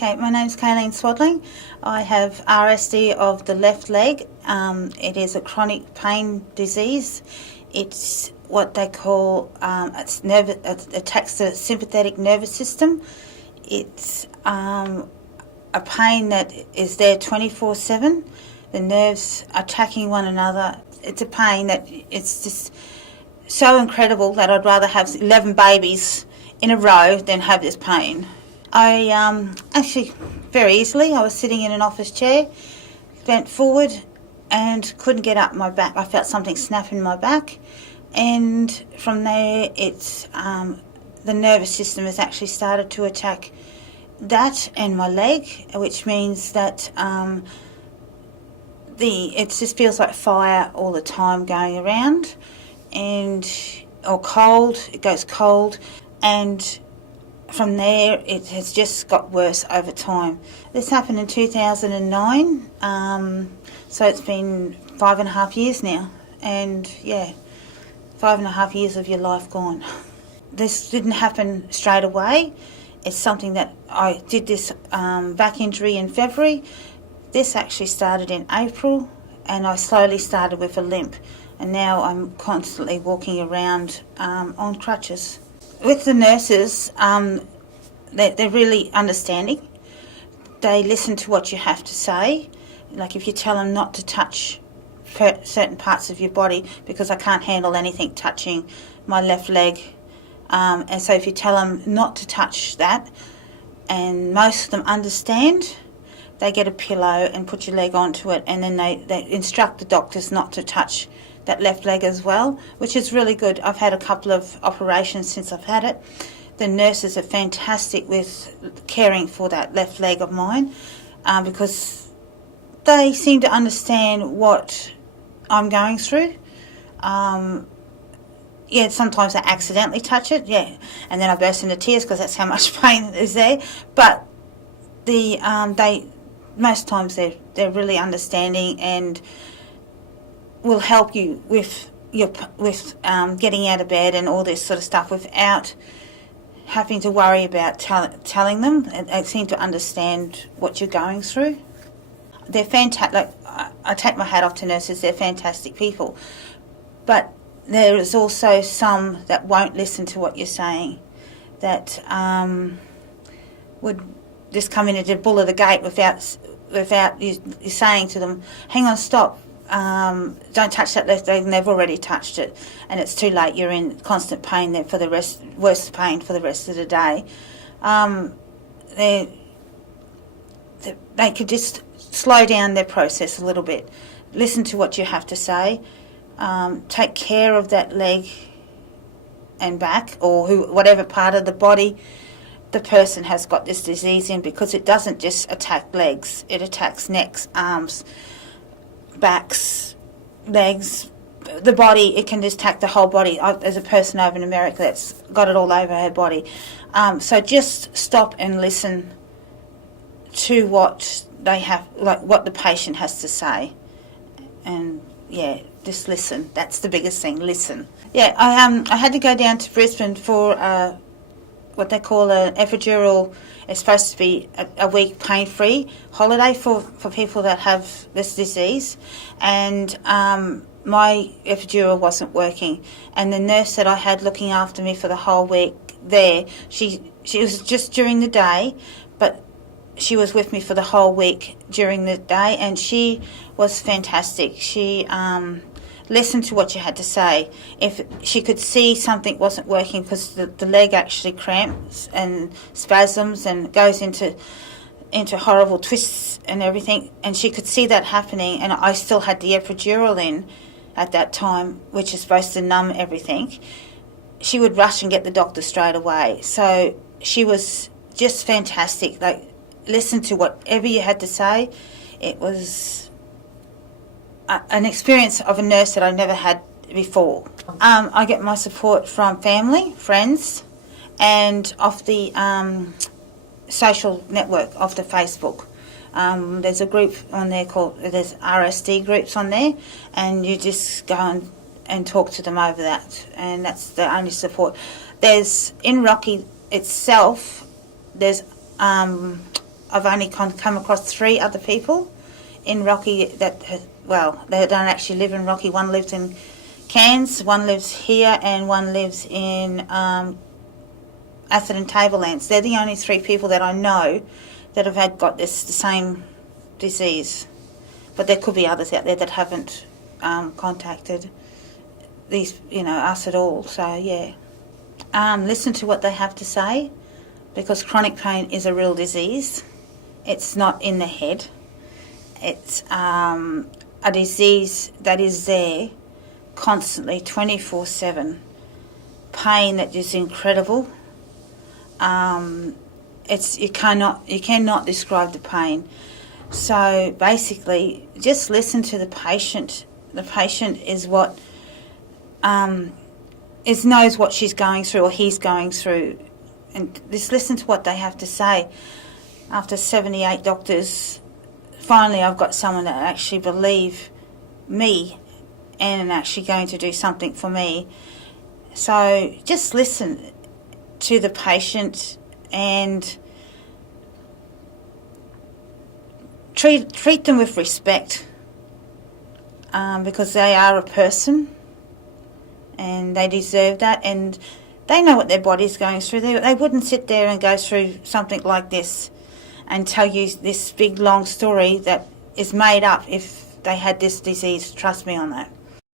Okay, my name's Kaylene Swadling. I have RSD of the left leg. It is a chronic pain disease. It's what they call, it attacks the sympathetic nervous system. It's a pain that is there 24/7. The nerves attacking one another. It's a pain that it's just so incredible that I'd rather have 11 babies in a row than have this pain. I actually, very easily, I was sitting in an office chair, bent forward and couldn't get up my back. I felt something snap in my back, and from there it's the nervous system has actually started to attack that and my leg, which means that it just feels like fire all the time going around, or cold, it goes cold, and from there, it has just got worse over time. This happened in 2009, so it's been 5.5 years now. And yeah, 5.5 years of your life gone. This didn't happen straight away. It's something that I did this back injury in February. This actually started in April, and I slowly started with a limp. And now I'm constantly walking around on crutches. With the nurses, they're really understanding. They listen to what you have to say. Like if you tell them not to touch certain parts of your body, because I can't handle anything touching my left leg. And so if you tell them not to touch that, and most of them understand, they get a pillow and put your leg onto it, and then they instruct the doctors not to touch that left leg as well, which is really good. I've had a couple of operations since I've had it. The nurses are fantastic with caring for that left leg of mine, because they seem to understand what I'm going through. Yeah, sometimes I accidentally touch it, yeah, and then I burst into tears because that's how much pain is there. But most times they're really understanding and will help you with getting out of bed and all this sort of stuff without having to worry about telling them. They seem to understand what you're going through. They're fantastic. Like, I take my hat off to nurses. They're fantastic people, but there is also some that won't listen to what you're saying, that would just come in and just bull at the gate without you saying to them, "Hang on, stop. Don't touch that left leg," and they've already touched it, and it's too late. You're in constant pain there for the worse pain for the rest of the day. They could just slow down their process a little bit, listen to what you have to say, take care of that leg and back, or whatever part of the body the person has got this disease in, because it doesn't just attack legs, it attacks necks, arms, backs, legs, the body. It can just attack the whole body. There's a person over in America that's got it all over her body. So just stop and listen to what they have, like what the patient has to say, and yeah, just listen. That's the biggest thing. Listen. Yeah, I had to go down to Brisbane for what they call an epidural. It's supposed to be a week pain-free holiday for people that have this disease, and my epidural wasn't working, and the nurse that I had looking after me for the whole week there, she was just during the day, but she was with me for the whole week during the day, and she was fantastic. She listened to what you had to say. If she could see something wasn't working, because the leg actually cramps and spasms and goes into horrible twists and everything, and she could see that happening, and I still had the epidural in at that time, which is supposed to numb everything, she would rush and get the doctor straight away. So she was just fantastic. Like, listen to whatever you had to say. It was an experience of a nurse that I never had before. I get my support from family, friends, and off the social network, off the Facebook. There's a group on there there's RSD groups on there, and you just go and talk to them over that, and that's the only support. There's, in Rocky itself, there's I've only come across 3 other people in Rocky that, they don't actually live in Rocky. One lives in Cairns, one lives here, and one lives in Atherton Tablelands. They're the only 3 people that I know that have got the same disease. But there could be others out there that haven't contacted us at all. So, yeah. Listen to what they have to say, because chronic pain is a real disease. It's not in the head. It's a disease that is there constantly, 24/7. Pain that is incredible. You cannot describe the pain. So basically, just listen to the patient. The patient is what knows what she's going through or he's going through, and just listen to what they have to say. After 78 doctors, finally I've got someone that actually believe me and actually going to do something for me. So just listen to the patient and treat them with respect, because they are a person and they deserve that, and they know what their body's going through. They wouldn't sit there and go through something like this and tell you this big long story that is made up if they had this disease. Trust me on that.